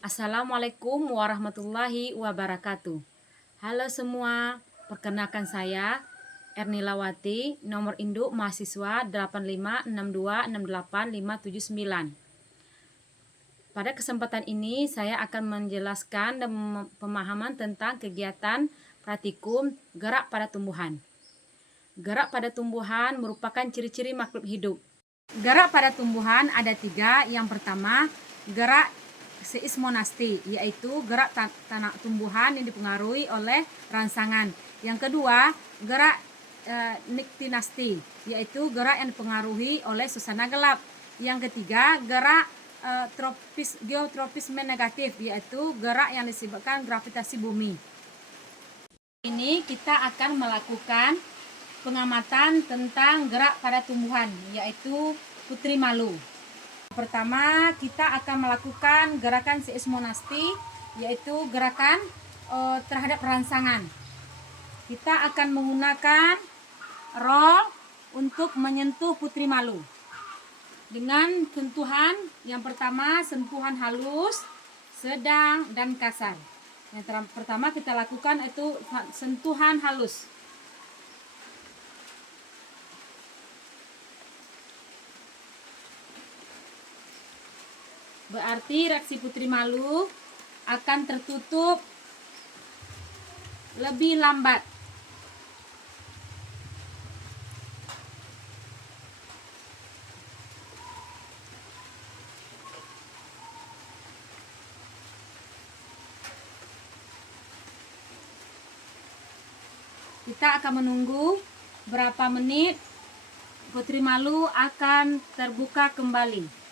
Assalamualaikum warahmatullahi wabarakatuh. Halo semua, perkenalkan saya Ernilawati, nomor induk mahasiswa 8562685579. Pada kesempatan ini saya akan menjelaskan dan pemahaman tentang kegiatan praktikum gerak pada tumbuhan. Gerak pada tumbuhan merupakan ciri-ciri makhluk hidup. Gerak pada tumbuhan ada 3. Yang pertama, gerak seismonasti, yaitu gerak tanah tumbuhan yang dipengaruhi oleh rangsangan. Yang kedua, gerak niktinasti, yaitu gerak yang dipengaruhi oleh suasana gelap. Yang ketiga, gerak geotropisme negatif, yaitu gerak yang disebabkan gravitasi bumi. Ini kita akan melakukan pengamatan tentang gerak pada tumbuhan, yaitu putri malu. Pertama, kita akan melakukan gerakan seismonasti, yaitu gerakan terhadap rangsangan. Kita akan menggunakan roll untuk menyentuh putri malu dengan sentuhan. Yang pertama, sentuhan halus, sedang, dan kasar. Yang pertama kita lakukan itu sentuhan halus. Berarti reaksi putri malu akan tertutup lebih lambat. Kita akan menunggu berapa menit putri malu akan terbuka kembali.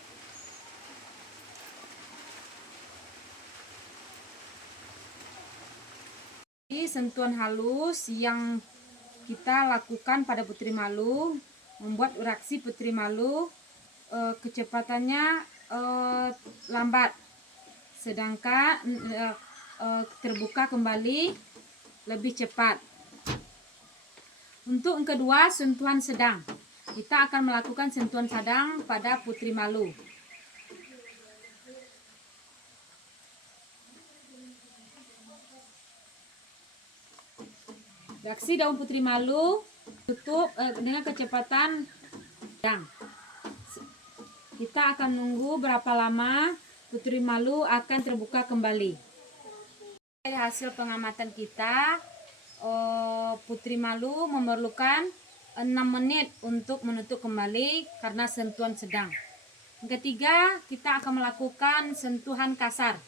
Sentuhan halus yang kita lakukan pada putri malu membuat reaksi putri malu kecepatannya lambat, sedangkan terbuka kembali lebih cepat. Untuk yang kedua, sentuhan sedang. Kita akan melakukan sentuhan sedang pada putri malu. Reaksi daun putri malu tutup dengan kecepatan sedang. Kita akan menunggu berapa lama putri malu akan terbuka kembali. Dari hasil pengamatan kita, putri malu memerlukan 6 menit untuk menutup kembali karena sentuhan sedang. Yang ketiga, kita akan melakukan sentuhan kasar.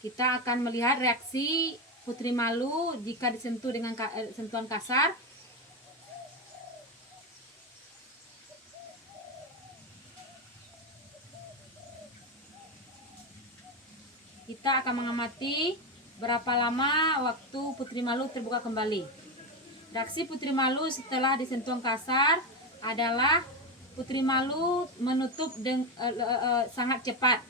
Kita akan melihat reaksi putri malu jika disentuh dengan sentuhan kasar. Kita akan mengamati berapa lama waktu putri malu terbuka kembali. Reaksi putri malu setelah disentuh kasar adalah putri malu menutup sangat cepat.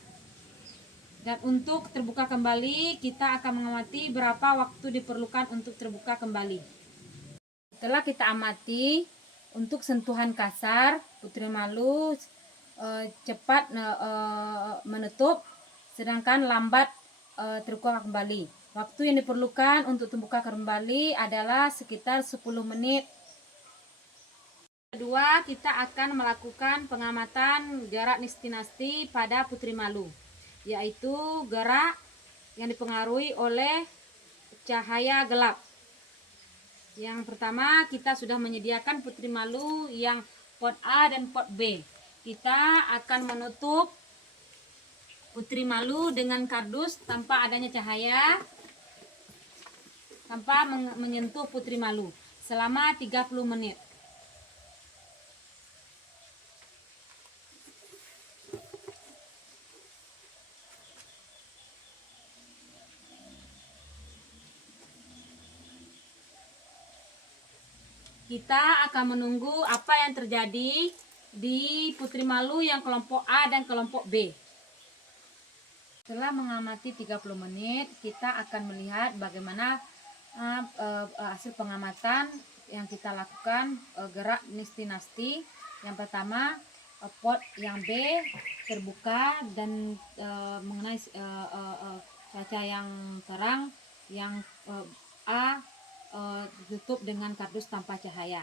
Dan untuk terbuka kembali, kita akan mengamati berapa waktu diperlukan untuk terbuka kembali. Setelah kita amati, untuk sentuhan kasar, putri malu cepat menutup, sedangkan lambat terbuka kembali. Waktu yang diperlukan untuk terbuka kembali adalah sekitar 10 menit. Kedua, kita akan melakukan pengamatan gerak niktinasti pada putri malu, yaitu gerak yang dipengaruhi oleh cahaya gelap. Yang pertama, kita sudah menyediakan putri malu yang pot A dan pot B. Kita akan menutup putri malu dengan kardus tanpa adanya cahaya, tanpa menyentuh putri malu selama 30 menit. Kita akan menunggu apa yang terjadi di putri malu yang kelompok A dan kelompok B. Setelah mengamati 30 menit, kita akan melihat bagaimana hasil pengamatan yang kita lakukan gerak niktinasti. Yang pertama, pot yang B terbuka dan mengenai cuaca yang terang, yang A ditutup dengan kardus tanpa cahaya.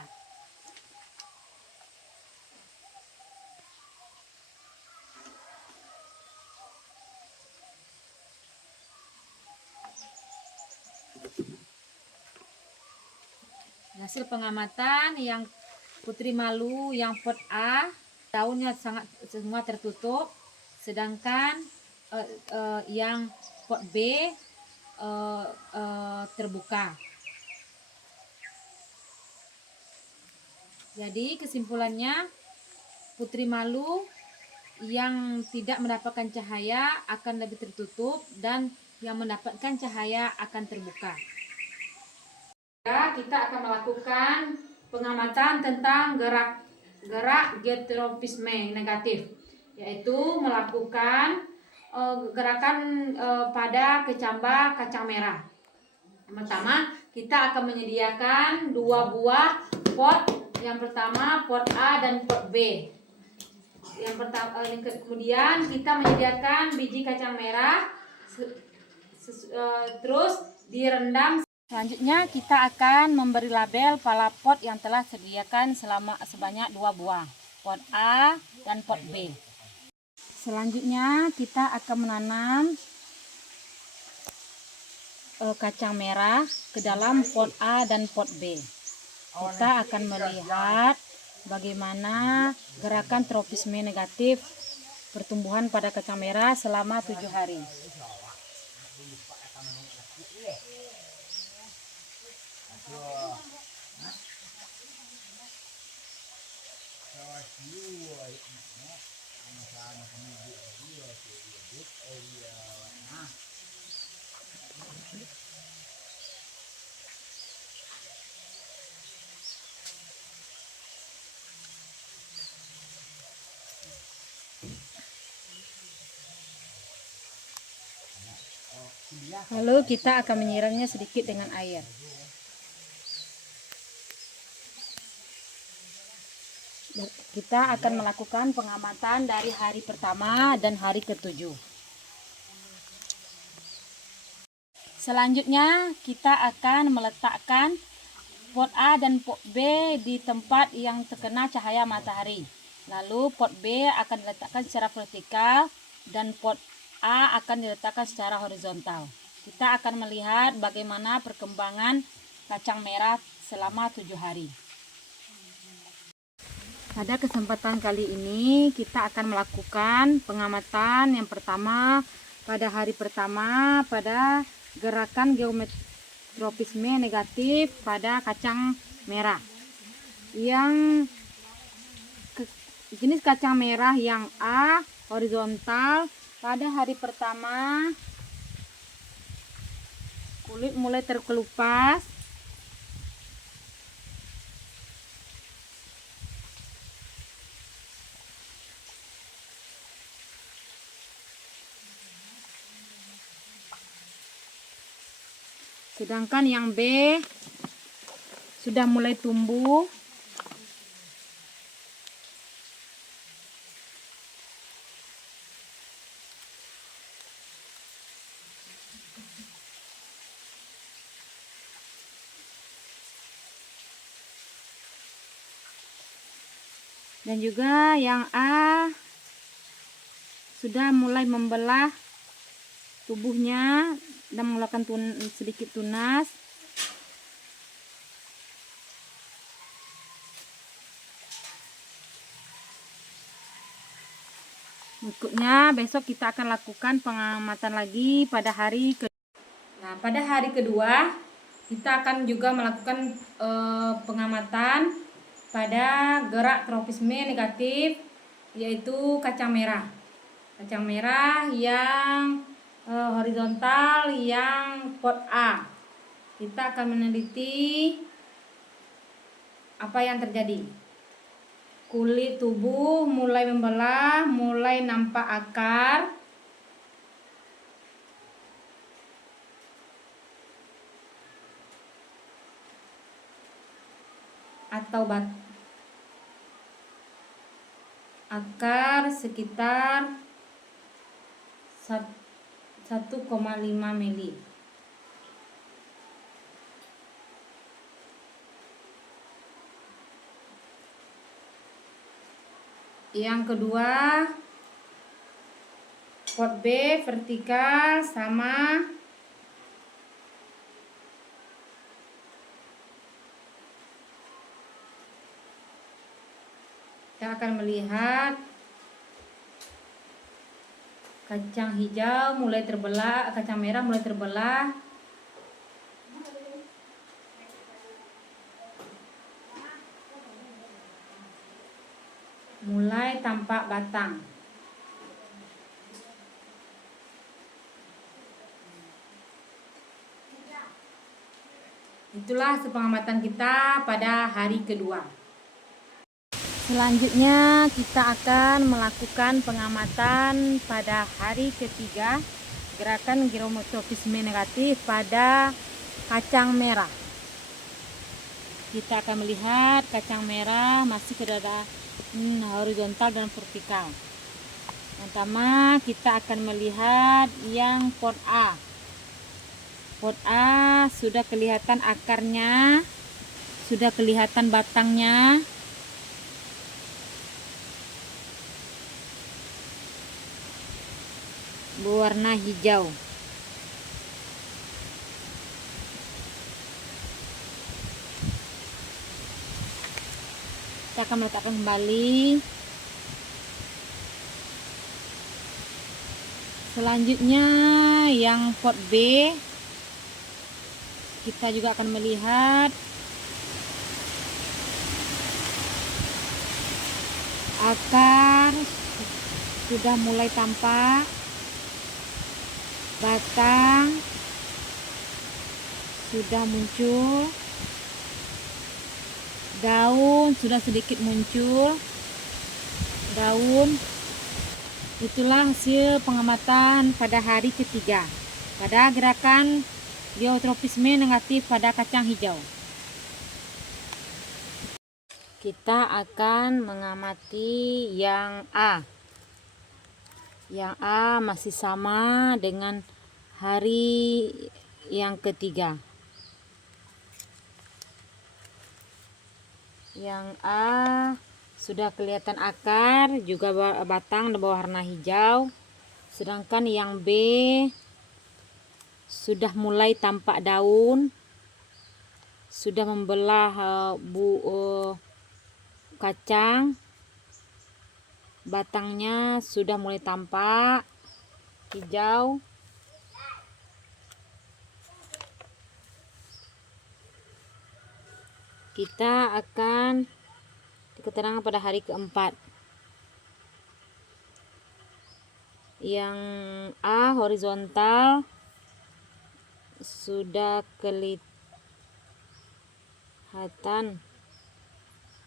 Hasil pengamatan yang putri malu yang pot A daunnya sangat semua tertutup, sedangkan yang pot B terbuka. Jadi kesimpulannya, putri malu yang tidak mendapatkan cahaya akan lebih tertutup dan yang mendapatkan cahaya akan terbuka. Ya, kita akan melakukan pengamatan tentang gerak geotropisme negatif, yaitu melakukan gerakan pada kecambah kacang merah. Pertama, kita akan menyediakan 2 buah pot. Yang pertama pot A dan pot B. Kemudian kita menyediakan biji kacang merah, terus direndam. Selanjutnya kita akan memberi label pada pot yang telah disediakan sebanyak 2 buah, pot A dan pot B. Selanjutnya kita akan menanam kacang merah ke dalam pot A dan pot B. Kita akan melihat bagaimana gerakan tropisme negatif pertumbuhan pada kacang merah selama 7 hari. Lalu kita akan menyiramnya sedikit dengan air. Kita akan melakukan pengamatan dari hari pertama dan hari ke-7. Selanjutnya kita akan meletakkan pot A dan pot B di tempat yang terkena cahaya matahari. Lalu pot B akan diletakkan secara vertikal dan pot A akan diletakkan secara horizontal. Kita akan melihat bagaimana perkembangan kacang merah selama 7 hari. Pada kesempatan kali ini kita akan melakukan pengamatan yang pertama pada hari pertama pada gerakan geotropisme negatif pada kacang merah. Yang jenis kacang merah yang A horizontal, pada hari pertama kulit mulai terkelupas. Sedangkan yang B sudah mulai tumbuh. Dan juga yang A sudah mulai membelah tubuhnya dan mengeluarkan sedikit tunas. Berikutnya besok kita akan lakukan pengamatan lagi pada hari Nah, pada hari kedua kita akan juga melakukan pengamatan pada gerak tropisme negatif, yaitu kacang merah. Kacang merah yang horizontal yang pot A. Kita akan meneliti apa yang terjadi. Kulit tubuh mulai membelah, mulai nampak akar. akar sekitar 1,5 mili. Yang kedua, pot B vertikal sama kita akan melihat kacang hijau mulai terbelah, kacang merah mulai terbelah. Mulai tampak batang. Itulah pengamatan kita pada hari kedua. Selanjutnya kita akan melakukan pengamatan pada hari ketiga gerakan geometropisme negatif pada kacang merah. Kita akan melihat kacang merah masih berada horizontal dan vertikal. Pertama kita akan melihat yang pot A. Pot A sudah kelihatan akarnya, sudah kelihatan batangnya. Berwarna hijau. Kita akan meletakkan kembali. Selanjutnya yang pot B, kita juga akan melihat akar sudah mulai tampak, batang sudah muncul, daun sudah sedikit muncul, daun. Itulah hasil pengamatan pada hari ketiga pada gerakan geotropisme negatif pada kacang hijau. Kita akan mengamati yang A. Yang A masih sama dengan hari yang ketiga. Yang A sudah kelihatan akar, juga batang berwarna hijau. Sedangkan yang B sudah mulai tampak daun, sudah membelah kacang, batangnya sudah mulai tampak hijau. Kita akan keterangan pada hari keempat. Yang A horizontal sudah kelihatan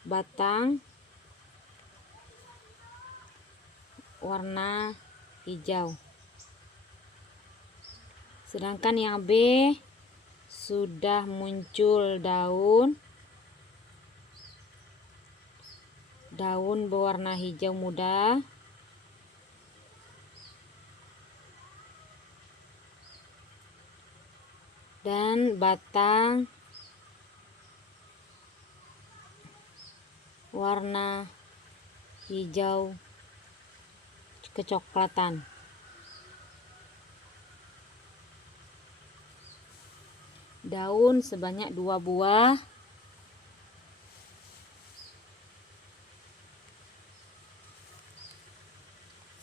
batang warna hijau. Sedangkan yang B sudah muncul daun berwarna hijau muda. Dan batang warna hijau kecoklatan. Daun sebanyak 2 buah.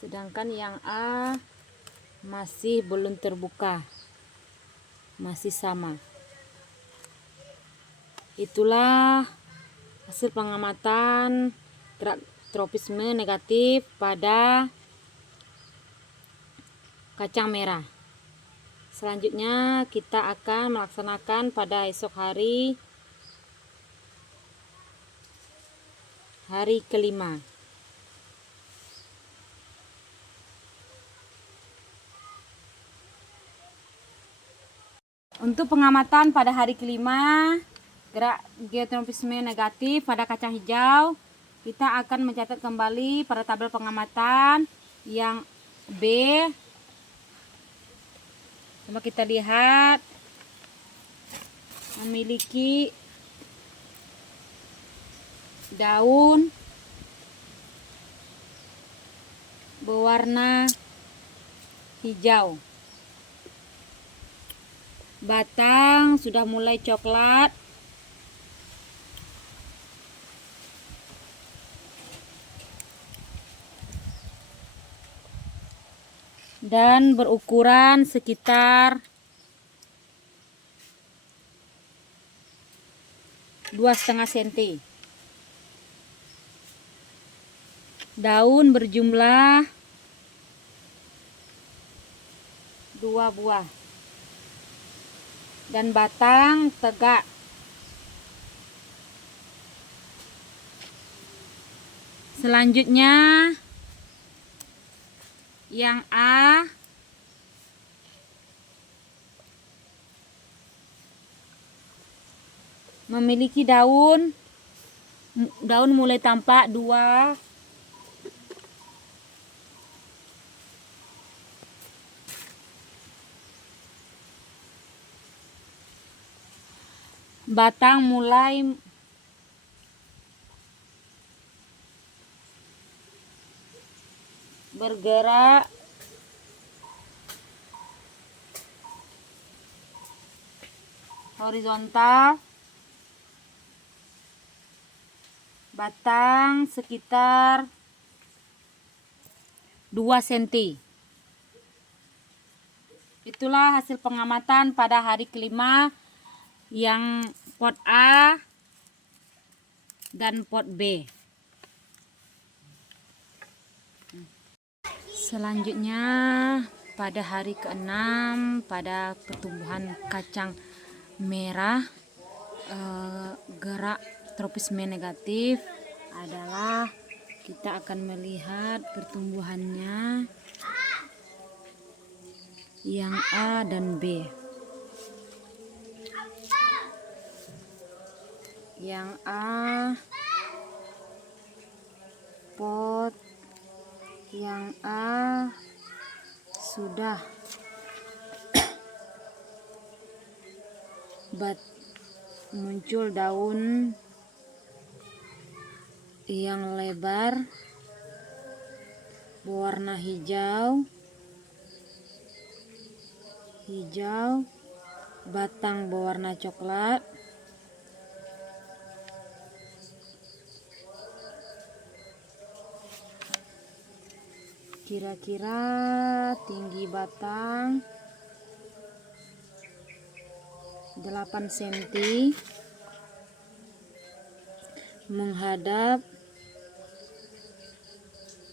Sedangkan yang A masih belum terbuka, masih sama. Itulah hasil pengamatan tropisme negatif pada kacang merah. Selanjutnya kita akan melaksanakan pada esok hari kelima. Untuk pengamatan pada hari kelima gerak geotropisme negatif pada kacang hijau, Kita akan mencatat kembali pada tabel pengamatan yang B. Coba kita lihat, memiliki daun berwarna hijau. Batang sudah mulai coklat. Dan berukuran sekitar 2,5 cm. Daun berjumlah 2 buah. Dan batang tegak. Selanjutnya yang A, memiliki daun mulai tampak 2. Batang mulai bergerak horizontal. Batang sekitar 2 cm. Itulah hasil pengamatan pada hari kelima yang pot A dan pot B. Selanjutnya pada hari ke-6 pada pertumbuhan kacang merah, gerak tropisme negatif adalah kita akan melihat pertumbuhannya yang A dan B. Yang A pot yang A sudah muncul daun yang lebar berwarna hijau, batang berwarna coklat. Kira-kira tinggi batang 8 cm menghadap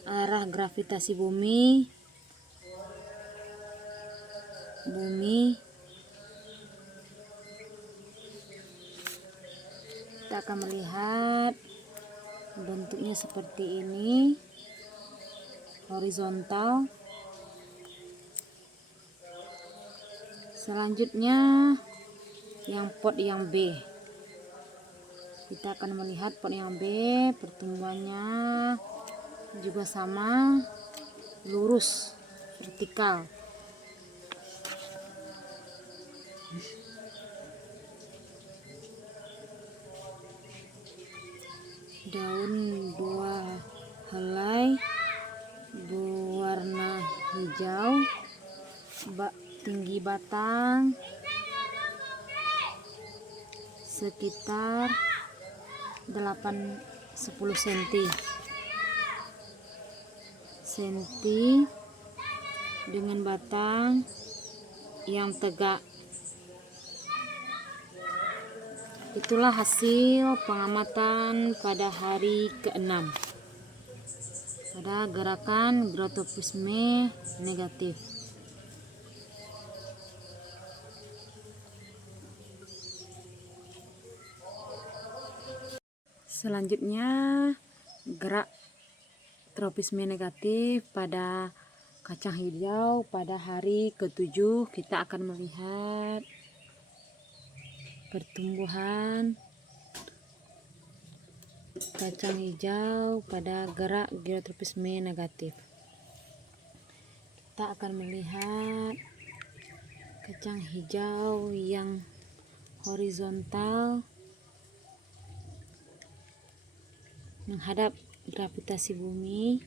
arah gravitasi bumi. Kita akan melihat bentuknya seperti ini, horizontal. Selanjutnya yang pot yang B. Kita akan melihat pot yang B, pertumbuhannya juga sama, lurus, vertikal. Daun 2 helai berwarna hijau, tinggi batang sekitar 8-10 cm dengan batang yang tegak. Itulah hasil pengamatan pada hari ke-6 pada gerakan tropisme negatif. Selanjutnya gerak tropisme negatif pada kacang hijau pada hari ke-7. Kita akan melihat pertumbuhan kacang hijau pada gerak geotropisme negatif. Kita akan melihat kacang hijau yang horizontal menghadap gravitasi bumi.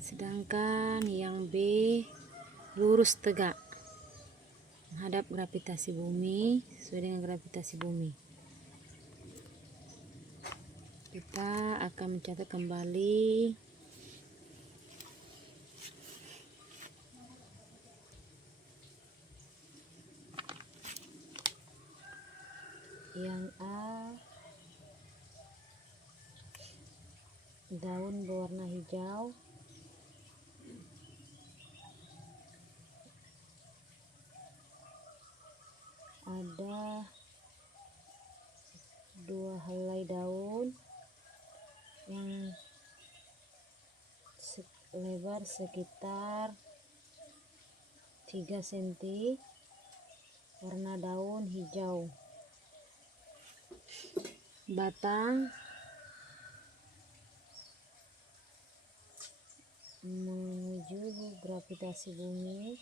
Sedangkan yang B lurus tegak menghadap gravitasi bumi, sesuai dengan gravitasi bumi. Kita akan mencatat kembali yang A daun berwarna hijau, ada 2 helai daun yang lebar sekitar 3 cm, warna daun hijau. Batang menuju gravitasi bumi,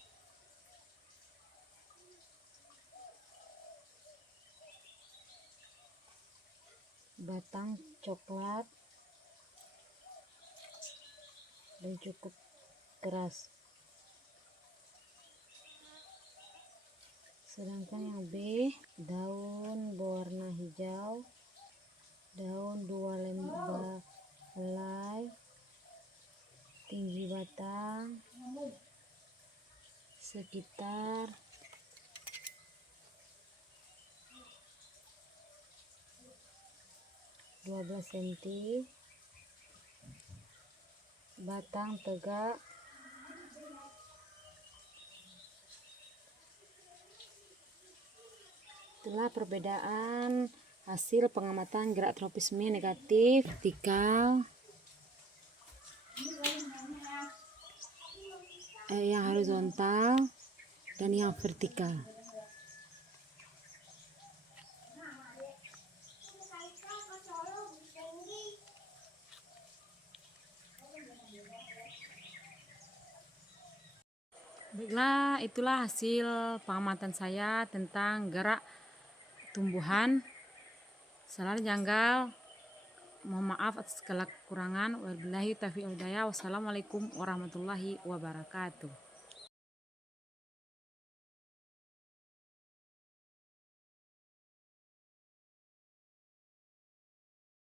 batang coklat dan cukup keras. Sedangkan yang B daun berwarna hijau, daun 2 lembar helai, tinggi batang sekitar 12 cm, batang tegak. Itulah perbedaan hasil pengamatan gerak tropisme negatif vertikal yang horizontal dan yang vertikal. Baiklah, itulah hasil pengamatan saya tentang gerak tumbuhan. Salah janggal, mohon maaf atas segala kekurangan. Wabillahi taufiq wal hidayah. Wassalamualaikum warahmatullahi wabarakatuh.